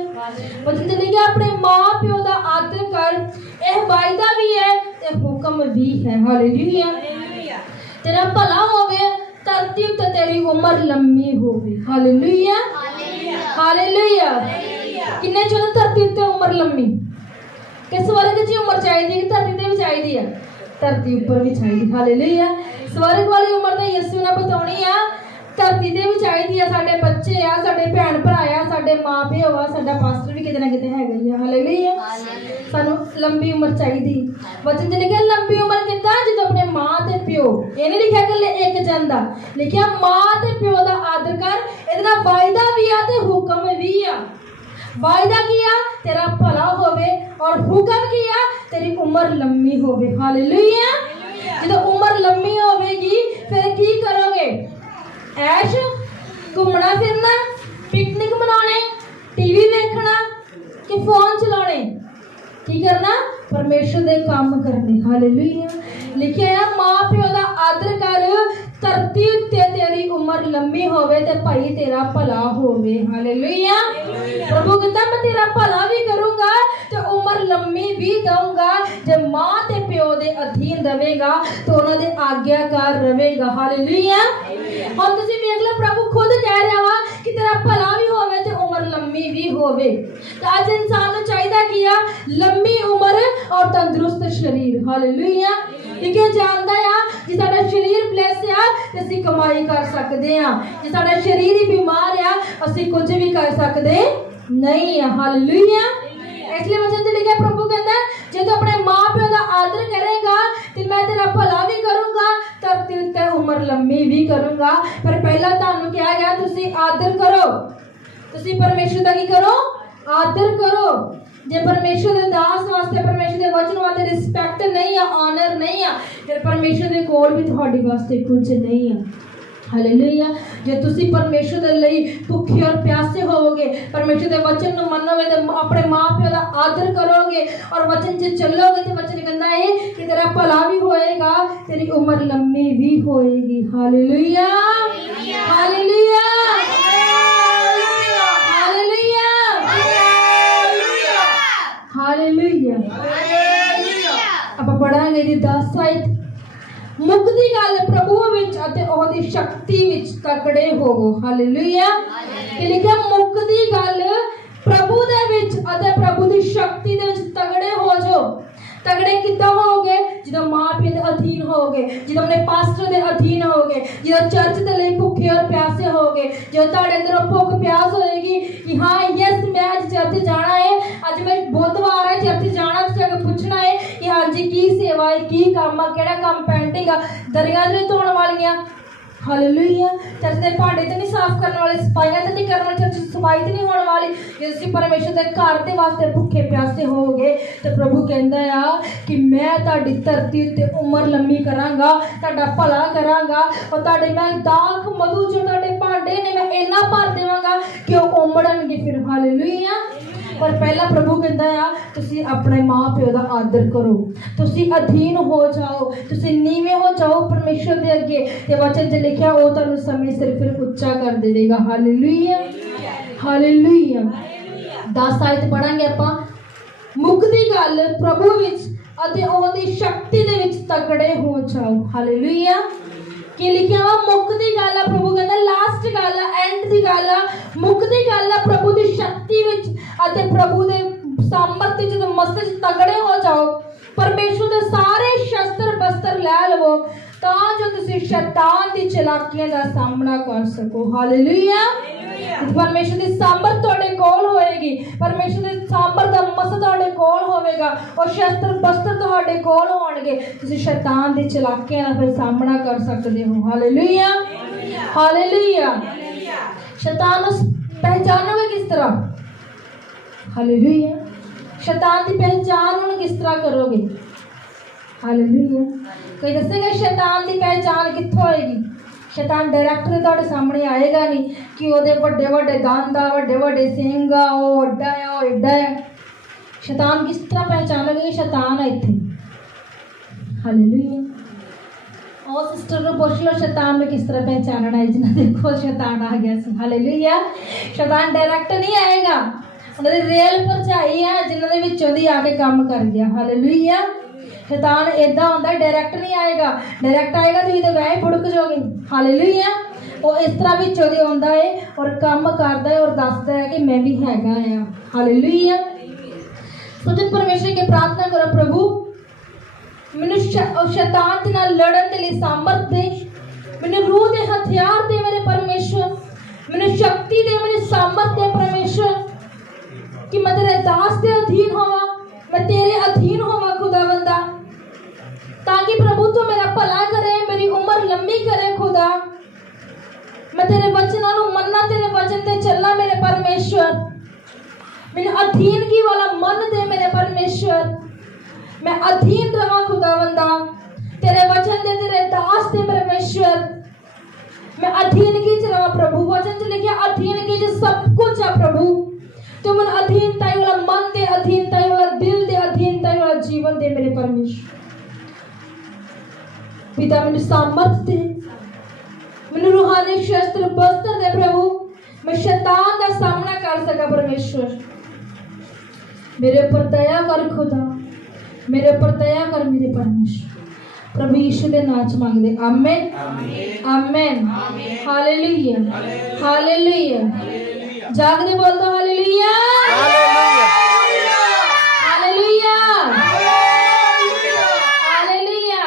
वचन च लिखिया अपने मां प्यो दा आदर कर, यह वायदा भी है ते हुक्म भी है। हालेलुया। तेरा भला होवे, धरती उत्ते तेरी उम्र लंबी होवे। हालेलुया। हालेलुया। किन्ने चाहते धरती उत्ते उम्र लंबी? कि स्वर्ग च उम्र चाहिए कि धरती ते भी चाहिए है? धरती ऊपर भी चाहिए। हालेलुया। स्वर्ग वाली उम्र तो यीशु ने बतानी आ, धरती ते भी चाहिए। साडे बच्चे आ, साडे भैन भरा आ, साडे मां प्यो आ, साडा पास्टर भी किते ना किते हैगा ही। हालेलुया। सानू लंबी उम्र चाहिए। वचन च लिखिया लंबी उम्र कितना जो अपने मां ते प्यो, ये नहीं लिखिया कल्ले एक जन दा, लिखिया मां ते प्यो दा आदर कर, इहदा वायदा भी आ ते हुक्म भी आ। वायदा किया तेरा भला होवे और हुक्म किया तेरी उम्र लंबी होवे। हालेलुया। जब उम्र लंबी होवेगी फिर की करोगे? ऐश, घूमना फिरना, पिकनिक मनाने, टीवी देखना कि फोन चलाने? की करना? परमेश्वर दे काम करने। हालेलुया। लिखिया है मां प्यो दा आदर कर, धरती उत्ते तेरी उम्र लंबी होवे ते भाई तेरा भला होवे। हालेलुया। प्रभु कहता मैं तेरा भला भी करूंगा ते उम्र लंबी भी दूंगा। जब मां ते प्यो दे अधीन रवेगा तो उन्हां दे आज्ञाकार रवेगा। हालेलुया। हम तुसीं वेख लो प्रभु खुद कह रहा वा कि तेरा भला भी होवे ते उम्र लंबी भी होवे। तो आज इंसान नूं चाहिदा की आ? लंबी उम्र और तंदुरुस्त शरीर। हालेलुया। क्योंकि जानता है कि साडा शरीर ब्लेस आ ते असीं कमाई कर सकते हैं, जे साडा शरीर ही बीमार आ असीं कुछ भी कर सकते नहीं है। हालेलुया। इसलिए वचन च लिखिया प्रभु कहता है जे तू अपने मां प्यो दा आदर करेगा तो मैं तेरा भला भी करूंगा, धरती उत्ते उम्र लंबी भी करूंगा। पर पहला तुहानू कहा गया तुसीं आदर करो, तुसीं परमेश्वर दा की करो? आदर करो। जे परमेश्वर दे दास वास्ते, परमेश्वर दे वचन वास्ते रिस्पेक्ट नहीं है, ऑनर नहीं है, फिर परमेश्वर दे कोल भी तुहाडे वास्ते कुछ नहीं है। हालेलुया। जे तुसी परमेश्वर दे लई भुखे और प्यासे होवोगे, परमेश्वर दे वचन नूं मनोगे ते अपने मां प्यो दा आदर करोगे और वचन च चलोगे तो वचन कहंदा है कि तेरा भला भी होएगा, तेरी उम्र लंबी भी होएगी। हालेलुया। हालेलुया। हालेलुया। अब पढ़ांगे जी 10 आयत। मुक्ति गल प्रभु विच अते ओहदी शक्ति विच तकड़े होवो। हालेलुया। कि लिखिया मुक्ति गल प्रभु दे विच अते प्रभु दी शक्ति दे विच तगड़े हो जाओ। तगड़े कितना होगे? जो मां प्यो दे अधीन होगे, जो अपने पास्टर दे अधीन होगे, जो चर्च दे लिए भुखे और प्यासे होगे, जो ताड़े अंदर भुख प्यास होएगी कि हाँ यस मैं आज चर्च जाना है, आज मैं बुधवार है चर्च जाना, तुझे पूछना है कि हाँ जी की सेवा है, की काम है, केड़ा काम पेंटिंग है, दरिया नहीं धोने वालियां। हालेलुया। चर्च के भांडे तो नहीं साफ करने वाले, सफाइयां तो नहीं करने वाले, चर्च सफाई तो नहीं होने वाली। यदि परमेश्वर के घर के वास्ते भुखे प्यासे होगे तो प्रभु कहता है कि मैं तुहाडी धरती उत्ते उम्र लंबी करांगा, तुहाडा भला करांगा और तुहाडे मैं दाख मधु जो तुहाडे भांडे ने मैं इन्ना भर देवांगा कि वो उमड़नगे फिर। हालेलुया। पर पहला प्रभु कहता आ तुसी अपने माँ प्यो का आदर करो, तुसी अधीन हो जाओ, तुसी नीवे हो जाओ परमेश्वर के अगे। ते वचन च लिखा वो तुहानू समय सिर फिर उच्चा कर देगा। Hallelujah hallelujah. 10 आयत पढ़ांगे आपां। मुकदी गल प्रभु विच अते ओहदी शक्ति दे विच तगड़े हो जाओ। हालेलुया। कि लिखा वा मुकदी गल आ, प्रभु कहता लास्ट गल आ, एंड दी गल आ, मुकदी गल आ प्रभु दी शक्ति विच अते प्रभु दे सामर्थ्य च मस्त तगड़े हो जाओ। परमेश्वर दे सारे शस्त्र बस्त्र लै लवो तां जो तुसी शैतान दी चलाकियां दा सामना कर सको। हालेलुया। परमेश्वर दी सामर्थ तुहाडे कोल होएगी, परमेश्वर दे सामर्थ दा मस्त तुहाडे कोल होवेगा और शस्त्र बस्त्र तुहाडे कोल होणगे। तुसी शैतान दी चलाकियां दा फिर सामना कर सकदे हो। Hallelujah hallelujah. शैतान नूं पहचानोगे किस तरह? हालेलुया। शैतान की पहचान हुण किस तरह करोगे? हालेलुया। कोई दसेगा शैतान की पहचान कित्थों आएगी? शैतान डायरैक्ट तुहाडे सामने आएगा नहीं कि ओहदे वड्डे वड्डे दंद आ, वड्डे वड्डे सिंग आ, ओ वड्डा है, ओ एडा है। शैतान किस तरह पहचानोगे कि शैतान है इत्थे? हालेलुया। और सिस्टर को पूछ लो शैतान में किस तरह पहचानना है। जिन्हें देखो शैतान आ गया सी। हालेलुया। शैतान डायरैक्ट नहीं आएगा, उन्होंने रेल भरचाई है जिन्होंने विचों दी आके काम कर गया। हालेलुया। शैतान इदा होंदा, डायरैक्ट नहीं आएगा। डायरैक्ट आएगा तो इधर वह फुड़क जाओगे। हालेलुया। वो इस तरह विचों दी आउंदा है और काम करता है और दसदा है कि मैं भी हैगा आ। हालेलुया। तो जब परमेश्वर के प्रार्थना करो, प्रभु मैनू शैतान दे नाल लड़न दे लई सामर्थ दे, मैनू रूह दे हथियार दे मेरे परमेश्वर, मैनू शक्ति दे, मेरी सामर्थ दे परमेश्वर कि मैं तेरे दास के अधीन होवा, मैं तेरे अधीन होवा खुदावंदा, ताकि प्रभु तू मेरा भला करे, मेरी उम्र लंबी करे खुदा। मैं तेरे वचनों को मनना, तेरे वचन ते चलना मेरे परमेश्वर। मैंने अधीनगी वाला मन दे मेरे परमेश्वर, मैं अधीन रहा खुदावंदा तेरे वचन दे, तेरे दास दे परमेश्वर। मैं अधीनगी च रहा प्रभु। वचन च लिखा अधीनगी च सब कुछ है प्रभु। तो मन अधीनता वाला मन दे, अधीनता वाला दिल दे, अधीनता वाला जीवन दे मेरे परमेश्वर। पिता मैंने सामर्थ दे, मैंने रूहानी शस्त्र बस्त्र दे प्रभु, मैं शैतान का सामना कर सका परमेश्वर। मेरे ऊपर दया कर खुदा, मेरे ऊपर दया कर मेरे परमेश्वर। प्रभु यीशु दे नाम च मांगदे। आमीन आमीन। Hallelujah hallelujah. जागदे बोल दो हालेलुया हालेलुया हालेलुया।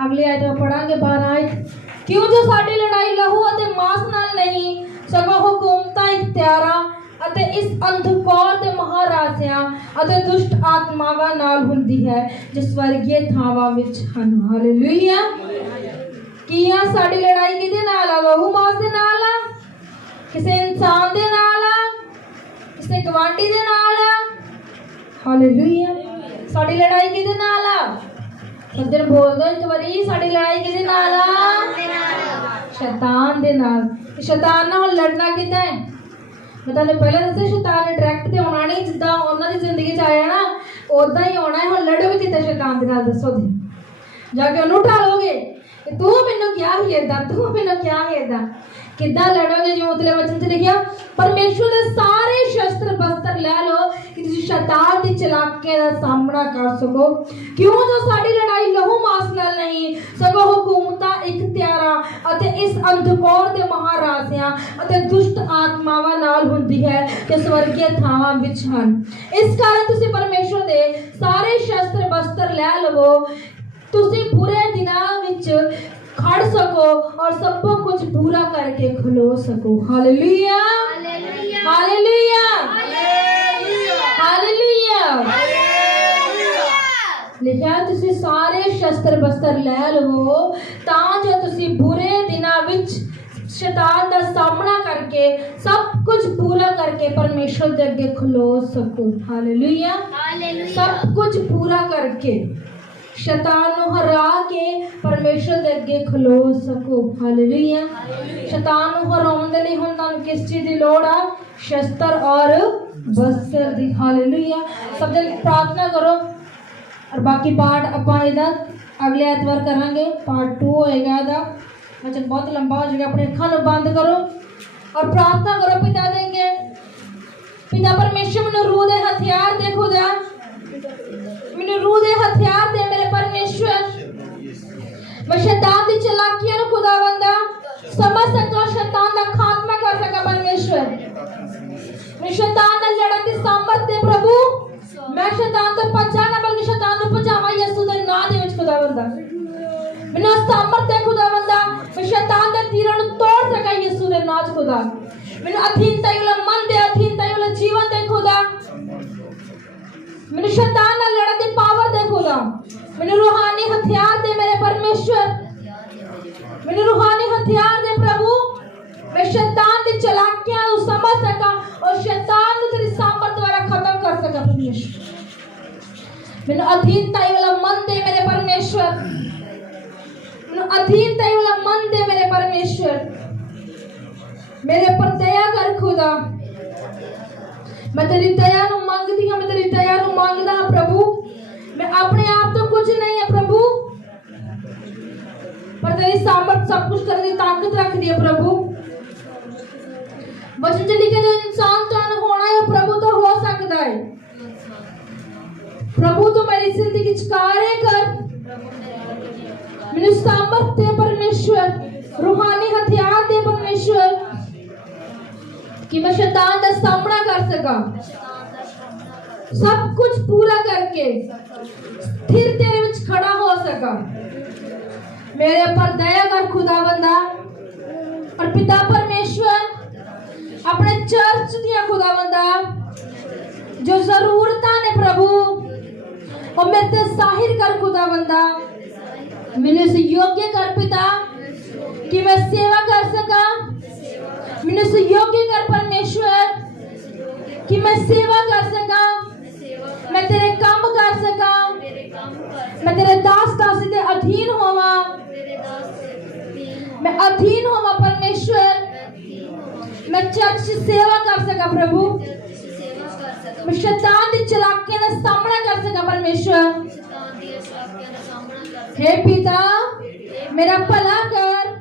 अगली आयत पढ़ांगे 12 आयत। क्यों जो साडी लड़ाई लहू अते मांस नाल नहीं सगों हुकूमतां इख्तियारां अते इस अंधकार दे महाराजियां अते दुष्ट आत्मावां नाल हुंदी है जो स्वर्गीय थावां विच हन। हालेलुया। किया साडी लड़ाई किदे नाल आ? लहू मांस दे नाल आ, किसी इंसान दे नाल आ, किसी गवांडी दे नाल आ? हालेलुया। साडी लड़ाई किदे नाल आ? सज्जन बोल दो एक बारी, साडी लड़ाई किदे नाल आ? शैतान दे नाल। शैतान नाल लड़ना किदा है? मैं तुहानू पहले दस्सिया शैतान ने डायरैक्ट ते आउणा नहीं, जिद्दां उन्हां दी जिंदगी च आया ना उदां ही आउणा है। हुण लड़ोगे किदा शैतान दे नाल? दसो दी जाके उन्हूं ढालोगे कि तू मैनू क्या ही इदां, तू मैनू क्या ही इदां। किद्दां लड़ोगे? जिवें उतले वचन च लिखिया परमेश्वर दे सारे शस्त्र बस्त्र लै लो कि तुसीं शैतान दी चलाकियां दा सामना कर सको। क्यों जो साडी लड़ाई लहू मांस नाल नहीं सगों हुकूमतां इख्तियारां अते इस अंधकार दे महाराजियां अते दुष्ट आत्मावां नाल हुंदी है कि स्वर्गीय थावां विच हन। इस कारण तुसीं परमेश्वर दे सारे शस्त्र बस्त्र लै लवो, तुसीं बुरे दिनां विच खड़ सको और सब कुछ पूरा करके खलो सको। Hallelujah hallelujah hallelujah. लिखा तुसी सारे शस्त्र बस्त्र लै लवो तां जो तुसी बुरे दिनां विच शैतान का सामना करके सब कुछ पूरा करके परमेश्वर के अगे खलो सको। हालेलुया। सब कुछ पूरा करके शैतान को हरा के परमेश्वर के अगे खलो सको। हालेलुया। शैतान को हराउण दे लई हुण तुहानूं किस चीज़ की लोड़ आ? शस्त्र और वस्त्र दी। हालेलुया। सब जन प्रार्थना करो और बाकी पार्ट ਆਪਾਂ ਇਹਦਾ अगले एतवार करेंगे। पार्ट 2 होएगा ਇਹਦਾ। वचन बहुत लंबा हो जाएगा। अपने अखां ਨੂੰ बंद करो और प्रार्थना करो। पिता देंगे पिता परमेश्वर मैनू रूह दे हथियार दे खुदा, मैनू रूह दे हथियार दे मेरे परमेश्वर। मैं शैतान दी चालाकियां नु खुदावंदा समझ सका, शैतान दा खात्मा कर सका परमेश्वर। मैं शैतान नाल लड़न दी सामर्थ दे प्रभु। मैं शैतान तो भजा ना बल्कि शैतान नु भजावा यीशु दे नाम दे विच खुदावंदा। मैनू सामर्थ दे खुदावंदा। मैं शैतान दे तीरां नु तोड़ सका यीशु दे नाम च खुदा। मैनू अधीनता वाला मन दे, अधीनता वाला जीवन दे खुदा। मैनू शैतान नाल लड़न दी पावर दे खुदा। मैनू रूहानी हथियार दे मेरे परमेश्वर। मैनू रूहानी हथियार दे प्रभु। मैं शैतान दी चालाकियां नु समझ सका और शैतान नु तेरी सामर्थ द्वारा खत्म कर सका परमेश्वर। मैनू अधीनता वाला मन दे मेरे परमेश्वर। मैनू अधीनता वाला मन दे मेरे परमेश्वर। मेरे पर दया कर खुदा। मैं तेरी दया नु मांगदी हां, मैं तेरी दया नु मांगदा हां प्रभु। मैं अपने आप तो कुछ नहीं है प्रभु, पर तेरी सामर्थ सब कुछ करने की ताकत रखती है प्रभु। वचन च लिखे जो इंसान तो होना है प्रभु तो हो सकता है। प्रभु तो मेरी जिंदगी च कार्य कर। मैंने सामर्थ दे परमेश्वर, रूहानी हथियार दे परमेश्वर कि मैं शैतान का सामना कर सका, सब कुछ पूरा करके स्थिर तेरे विच खड़ा हो सका। मेरे पर दया कर खुदावंदा। और पिता परमेश्वर अपने चर्च दिया खुदावंदा जो जरूरतां ने प्रभु और मेरे ते जाहिर कर खुदावंदा। मैंने इसे योग्य कर पिता कि मैं सेवा कर सका। मैंने इसे योग्य कर परमेश्वर कि मैं सेवा कर सका, मैं तेरे काम कर सका, मैं तेरे दास दासी के अधीन होवा, मैं अधीन होवा परमेश्वर। मैं चर्च सेवा कर सका प्रभु। मैं शैतान की चालाकियों का सामना कर सका परमेश्वर। हे पिता मेरा भला कर,